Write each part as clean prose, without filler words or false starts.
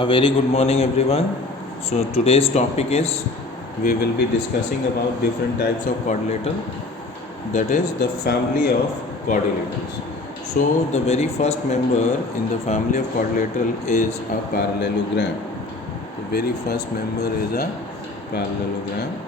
A very good morning everyone. So today's topic is we will be discussing about different types of quadrilateral, that is the family of quadrilaterals. So the very first member in the family of quadrilateral is a parallelogram. The very first member is a parallelogram.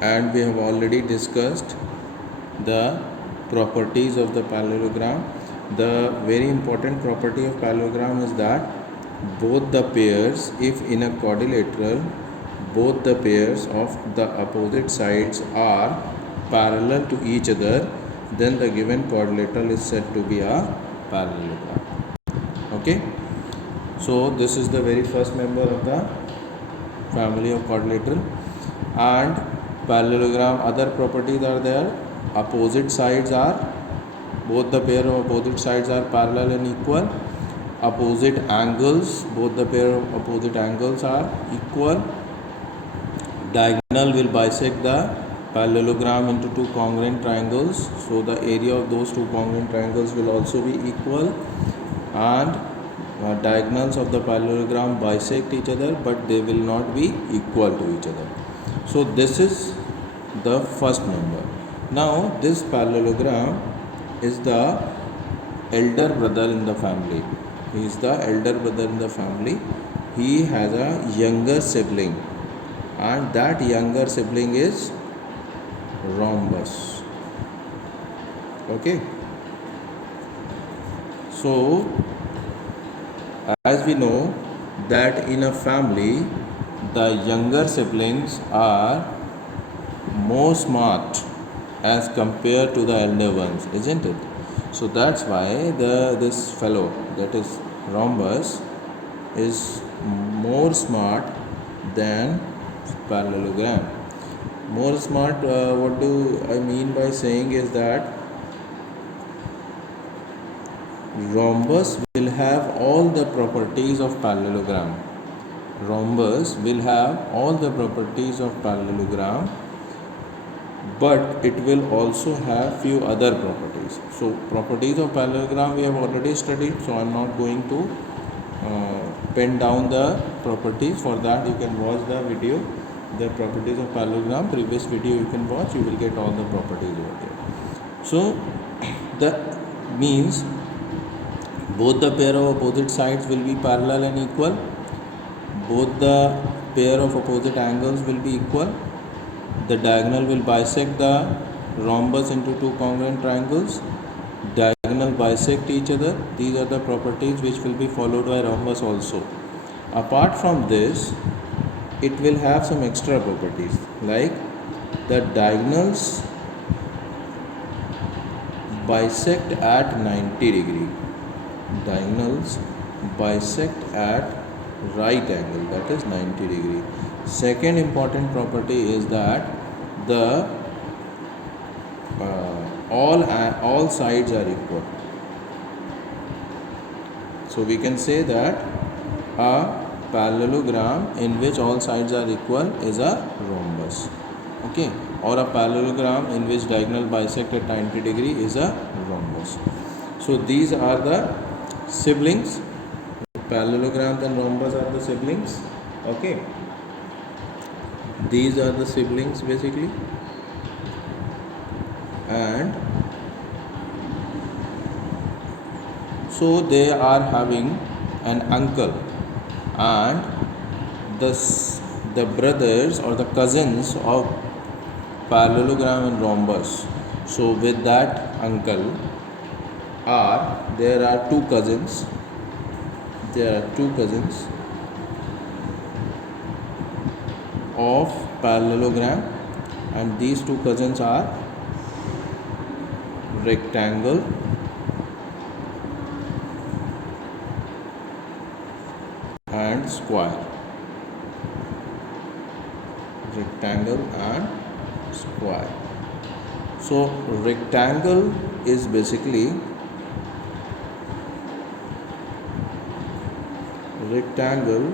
And we have already discussed the properties of the parallelogram. The very important property of parallelogram is that both the pairs, if in a quadrilateral, both the pairs of the opposite sides are parallel to each other, then the given quadrilateral is said to be a parallelogram. Okay, so this is the very first member of the family of quadrilateral. And parallelogram other properties are there. Opposite sides are, both the pair of opposite sides are parallel and equal. Opposite angles, both the pair of opposite angles are equal. Diagonal will bisect the parallelogram into two congruent triangles, so the area of those two congruent triangles will also be equal. And diagonals of the parallelogram bisect each other, but they will not be equal to each other. So this is the first member. Now this parallelogram is the elder brother in the family. He is the elder brother in the family. He has a younger sibling, and that younger sibling is rhombus. Okay. So as we know that in a family the younger siblings are more smart as compared to the elder ones, isn't it? So that's why this fellow, that is rhombus, is more smart than parallelogram. More smart, what do I mean by saying is that rhombus will have all the properties of parallelogram. Rhombus will have all the properties of parallelogram, but it will also have few other properties. So properties of parallelogram we have already studied, so I am not going to pen down the properties. For that you can watch the video, the properties of parallelogram, previous video you can watch, you will get all the properties over there. So that means both the pair of opposite sides will be parallel and equal. Both the pair of opposite angles will be equal. The diagonal will bisect the rhombus into two congruent triangles. Diagonal bisect each other. These are the properties which will be followed by rhombus also. Apart from this, it will have some extra properties, like the diagonals bisect at 90 degree. Diagonals bisect at right angle, that is 90 degree. Second important property is that the all sides are equal. So we can say that a parallelogram in which all sides are equal is a rhombus. Okay, or a parallelogram in which diagonal bisect at 90 degree is a rhombus. So these are the siblings. Parallelograms and rhombus are the siblings. Okay, these are the siblings basically, and so they are having an uncle, and the brothers or the cousins of parallelogram and rhombus. So with that uncle there are two cousins. There are two cousins of parallelogram, and these two cousins are rectangle and square. Rectangle and square. So rectangle is basically rectangle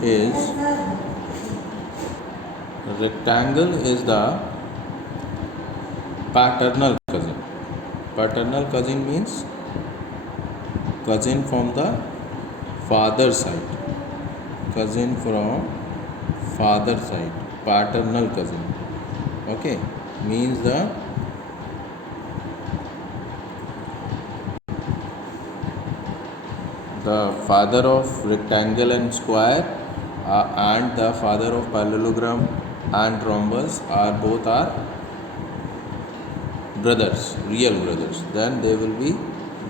is the Paternal cousin. Paternal cousin means cousin from the father side. Cousin from father side. Paternal cousin. Okay, means the father of rectangle and square and the father of parallelogram and rhombus are both are brothers, real brothers. Then they will be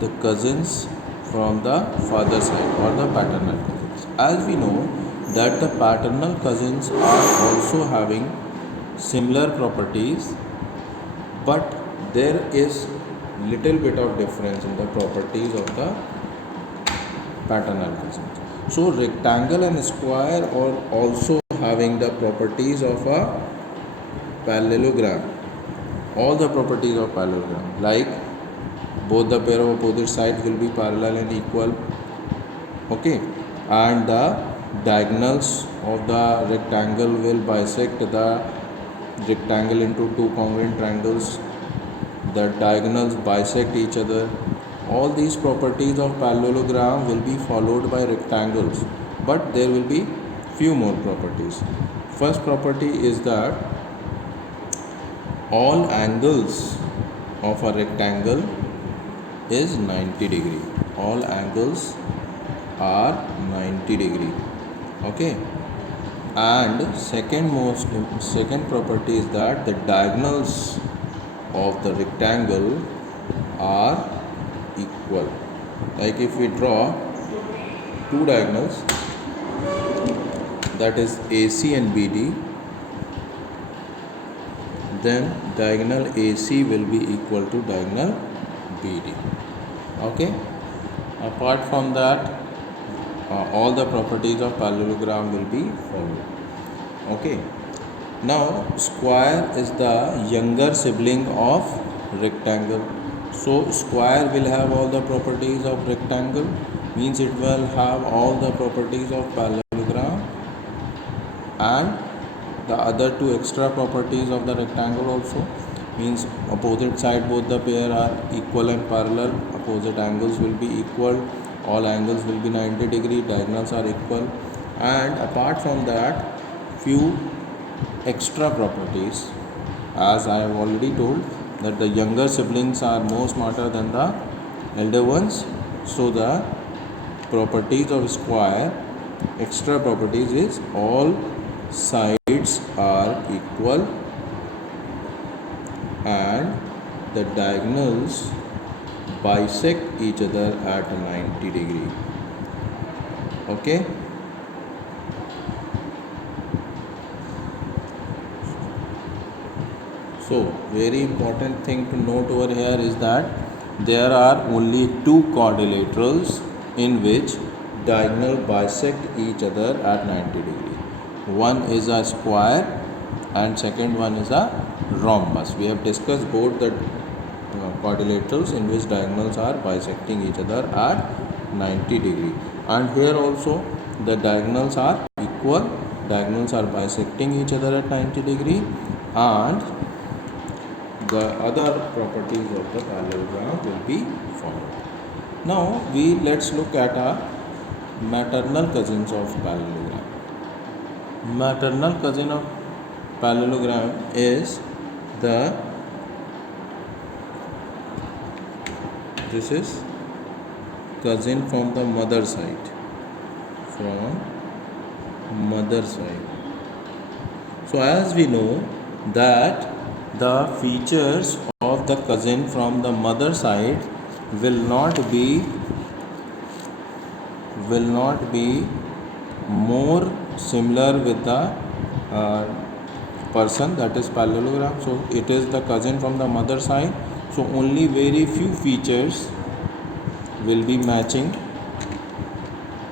the cousins from the father side or the paternal cousins. As we know that the paternal cousins are also having similar properties, but there is little bit of difference in the properties of the paternal cousins. So rectangle and square are also having the properties of a parallelogram. All the properties of parallelogram, like both the pair of opposite sides will be parallel and equal. Okay, and the diagonals of the rectangle will bisect the rectangle into two congruent triangles. The diagonals bisect each other. All these properties of parallelogram will be followed by rectangles, but there will be few more properties. First property is that all angles of a rectangle is 90 degree. All angles are 90 degree. Okay, and second property is that the diagonals of the rectangle are equal. Like if we draw two diagonals, that is AC and BD, then diagonal AC will be equal to diagonal BD. Okay, apart from that all the properties of parallelogram will be followed. Okay, now square is the younger sibling of rectangle. So square will have all the properties of rectangle, means it will have all the properties of parallelogram, and the other two extra properties of the rectangle also, means opposite side both the pair are equal and parallel, opposite angles will be equal, all angles will be 90 degree, diagonals are equal, and apart from that few extra properties, as I have already told that the younger siblings are more smarter than the elder ones. So the properties of square, extra properties is all sides are equal and the diagonals bisect each other at 90 degree. Okay, so very important thing to note over here is that there are only two quadrilaterals in which diagonal bisect each other at 90 degree. One is a square and second one is a rhombus. We have discussed both the quadrilaterals in which diagonals are bisecting each other at 90 degree, and here also the diagonals are equal, diagonals are bisecting each other at 90 degree, and the other properties of the parallelogram will be followed. Now let's look at our maternal cousins of parallelogram. Maternal cousin of parallelogram is this is cousin from the mother side, So as we know that the features of the cousin from the mother side will not be more similar with the person, that is parallelogram. So it is the cousin from the mother side, so only very few features will be matching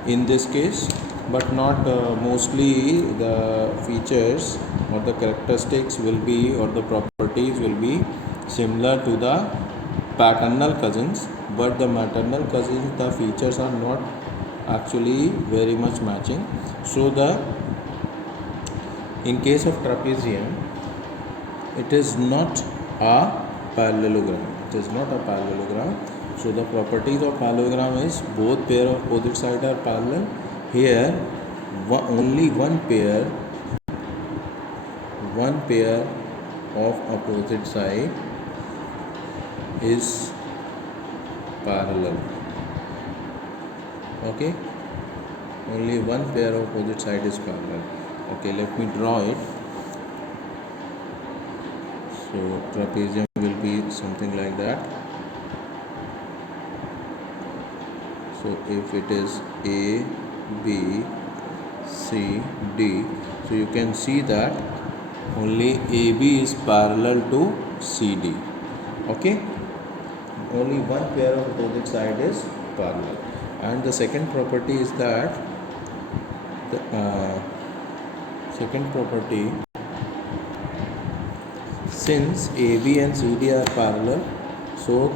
in this case, but not mostly the features or the characteristics will be, or the properties will be similar to the paternal cousins, but the maternal cousins, the features are not actually very much matching. So in case of trapezium, it is not a parallelogram. It is not a parallelogram. So the properties of parallelogram is both pair of opposite sides are parallel. Here only one pair of opposite side is parallel. Okay, only one pair of opposite side is parallel. Okay, let me draw it. So trapezium will be something like that. So if it is A, B, C, D, so you can see that only AB is parallel to CD. Okay, only one pair of opposite side is parallel. And the second property is that the second property, since AB and CD are parallel, so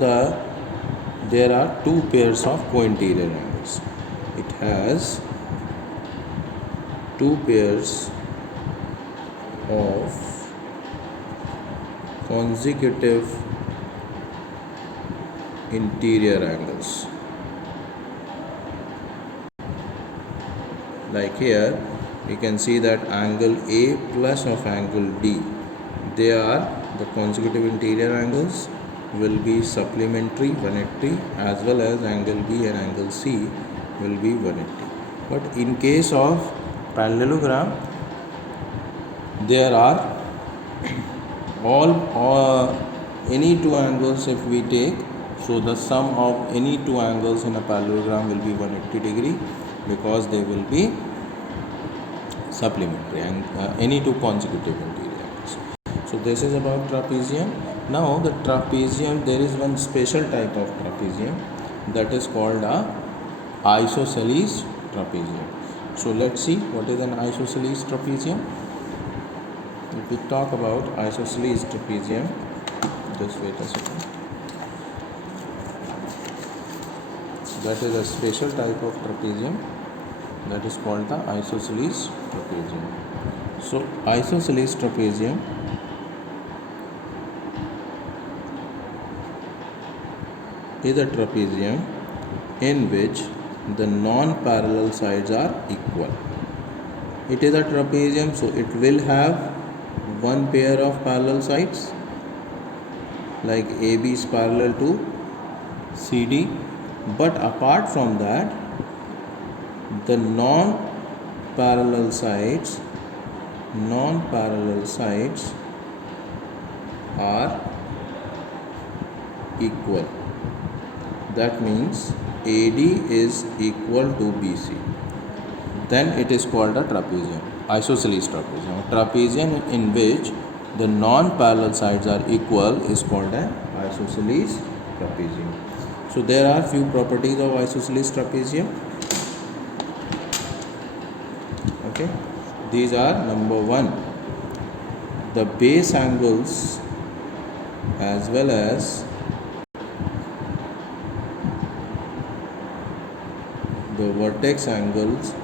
there are two pairs of co-interior angles. It has two pairs of consecutive interior angles. Like here, you can see that angle A plus of angle D, they are the consecutive interior angles, will be supplementary 180, as well as angle B and angle C will be 180. But in case of parallelogram, there are all any two angles if we take, so the sum of any two angles in a parallelogram will be 180 degree, because they will be supplementary and any two consecutive interior angles. So this is about trapezium. Now the trapezium, there is one special type of trapezium that is called a isosceles trapezium. So let's see what is an isosceles trapezium. If we talk about isosceles trapezium, just wait a second. That is a special type of trapezium that is called the isosceles trapezium. So isosceles trapezium is a trapezium in which the non-parallel sides are equal. It is a trapezium, so it will have one pair of parallel sides, like AB is parallel to CD, but apart from that, the non-parallel sides are equal. That means AD is equal to BC. Then it is called a trapezium, isosceles trapezium. A trapezium in which the non-parallel sides are equal is called an isosceles trapezium. So there are few properties of isosceles trapezium. Okay, these are: number one, the base angles as well as the vertex angles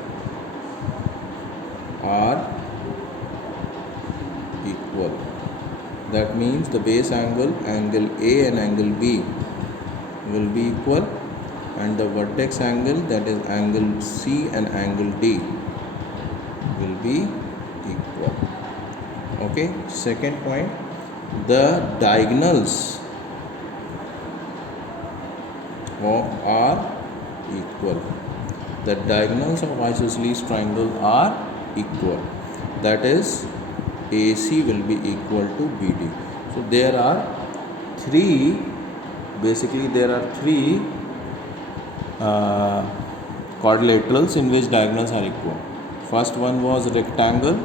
are equal. That means the base angle, angle A and angle B will be equal, and the vertex angle, that is angle C and angle D, will be equal. Okay, second point, the diagonals are equal. The diagonals of isosceles triangle are equal. That is, AC will be equal to BD. So there are three quadrilaterals in which diagonals are equal. First one was rectangle,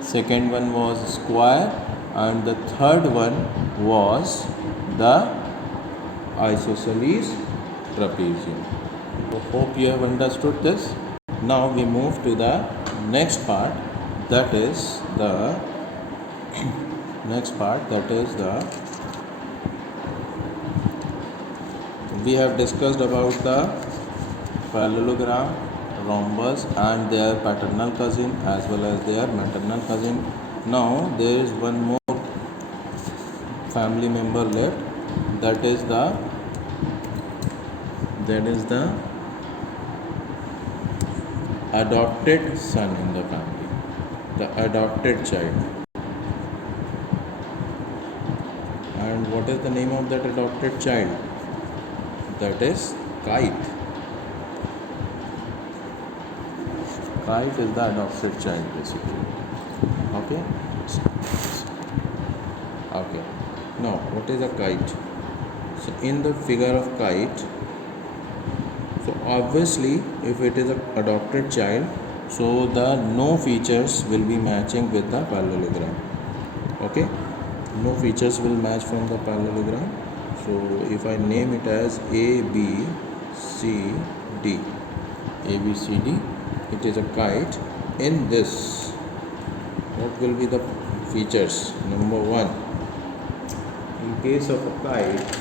second one was square, and the third one was the isosceles trapezium. So hope you have understood this. Now we move to the next part, that is the we have discussed about the parallelogram, rhombus and their paternal cousin as well as their maternal cousin. Now there is one more family member left, that is the adopted son in the family, the adopted child. And what is the name of that adopted child? That is Kite. Kite is the adopted child basically. Okay. Okay. Now, what is a kite? So, in the figure of kite, so obviously, if it is an adopted child, so the no features will be matching with the parallelogram. Okay. No features will match from the parallelogram. So, if I name it as A, B, C, D, A, B, C, D, it is a kite. In this, what will be the features? Number one, in case of a kite,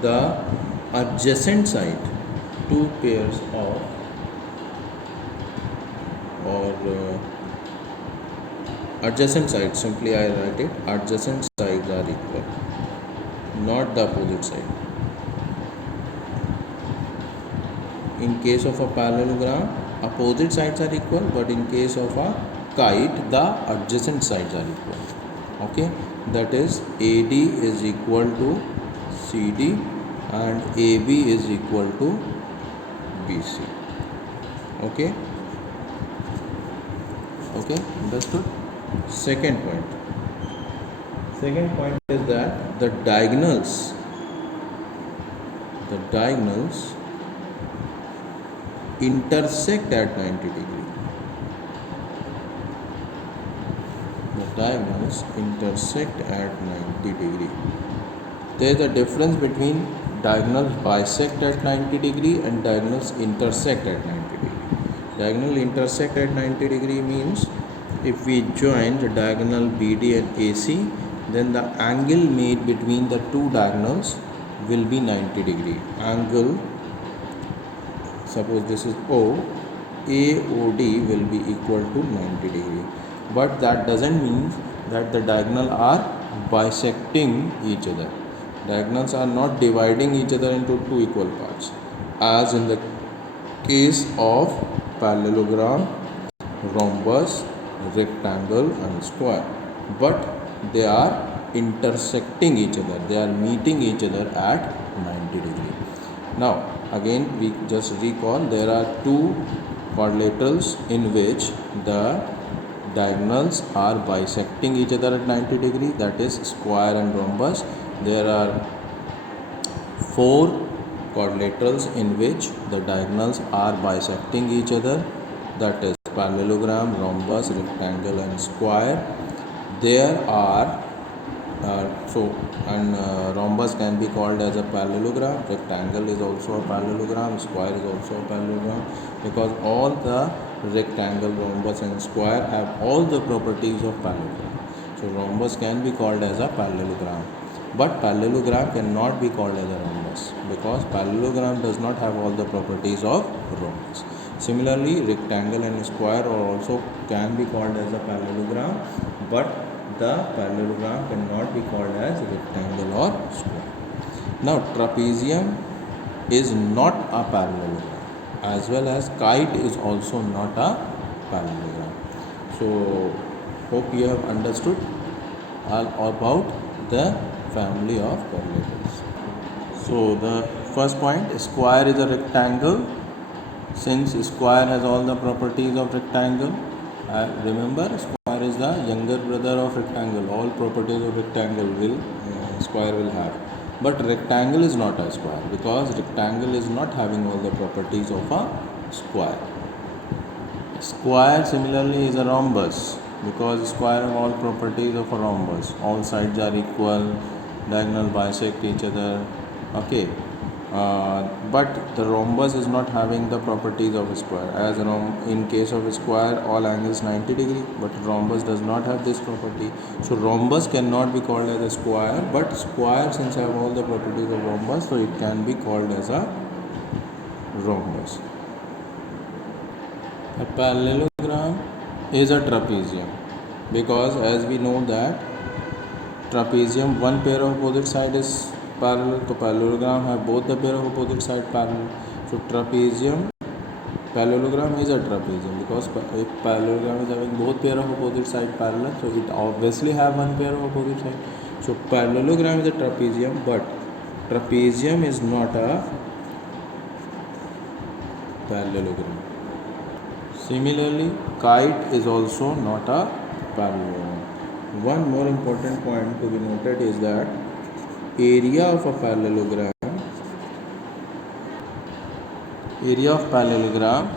the adjacent side, two pairs of or adjacent sides, simply I write it, adjacent sides are equal, not the opposite side. In case of a parallelogram, opposite sides are equal, but in case of a kite, the adjacent sides are equal. Okay, that is AD is equal to CD and AB is equal to BC. Okay, understood. Second point is that the diagonals intersect at 90 degree. The diagonals intersect at 90 degree. There is a difference between diagonals bisect at 90 degree and diagonals intersect at 90 degree. Diagonal intersect at 90 degree means if we join the diagonal BD and AC, then the angle made between the two diagonals will be 90 degree. Angle, suppose this is O, AOD will be equal to 90 degree. But that doesn't mean that the diagonal are bisecting each other. Diagonals are not dividing each other into two equal parts, as in the case of parallelogram, rhombus, rectangle and square, but they are intersecting each other, they are meeting each other at 90 degree. Now again we just recall, there are two quadrilaterals in which the diagonals are bisecting each other at 90 degree, that is square and rhombus. There are four quadrilaterals in which the diagonals are bisecting each other, that is parallelogram, rhombus, rectangle and square. There are rhombus can be called as a parallelogram, rectangle is also a parallelogram, square is also a parallelogram, because all the rectangle, rhombus and square have all the properties of parallelogram. So rhombus can be called as a parallelogram, but parallelogram cannot be called as a rhombus because parallelogram does not have all the properties of rhombus. Similarly, rectangle and square also can be called as a parallelogram, but the parallelogram cannot be called as rectangle or square. Now, trapezium is not a parallelogram, as well as kite is also not a parallelogram. So, hope you have understood all about the family of parallelograms. So, the first point, square is a rectangle. Since square has all the properties of rectangle, remember square is the younger brother of rectangle. All properties of rectangle will square will have, but rectangle is not a square because rectangle is not having all the properties of a square. Square similarly is a rhombus because square have all properties of a rhombus. All sides are equal, diagonal bisect each other. Okay. But the rhombus is not having the properties of a square. As in case of a square, all angles 90 degree, but rhombus does not have this property. So rhombus cannot be called as a square, but square since have all the properties of rhombus, so it can be called as a rhombus. A parallelogram is a trapezium because as we know that trapezium, one pair of opposite side is parallel, so parallelogram have both the pair of opposite side parallel. So trapezium, parallelogram is a trapezium because if parallelogram is having both pair of opposite side parallel, so it obviously have one pair of opposite side. So parallelogram is a trapezium, but trapezium is not a parallelogram. Similarly, kite is also not a parallelogram. One more important point to be noted is that area of parallelogram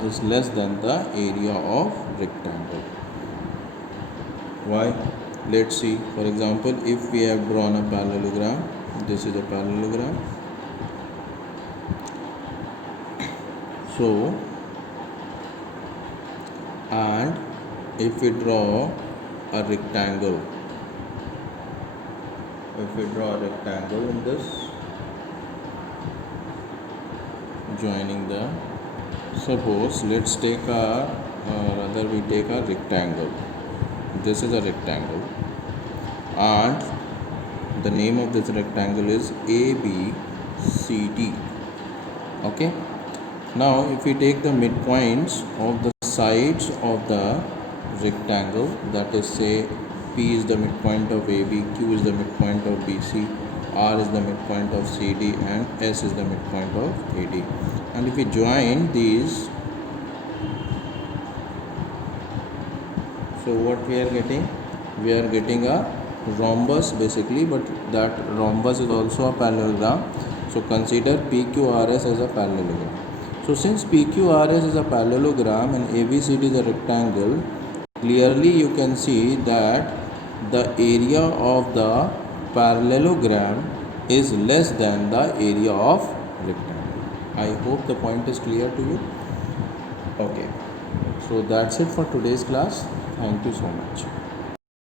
is less than the area of rectangle. Why? Let's see. For example, if we have drawn a parallelogram, this is a parallelogram. So, and if we draw a rectangle, in this, joining the, suppose let's take a rather we take a rectangle. This is a rectangle and the name of this rectangle is ABCD. Okay, now if we take the midpoints of the sides of the rectangle, that is, say P is the midpoint of AB, Q is the midpoint of BC, R is the midpoint of CD, and S is the midpoint of AD. And if we join these, so what we are getting? We are getting a rhombus basically, but that rhombus is also a parallelogram. So consider PQRS as a parallelogram. So since PQRS is a parallelogram and ABCD is a rectangle, clearly you can see that the area of the parallelogram is less than the area of rectangle. I hope the point is clear to you. Okay, so that's it for today's class. Thank you so much.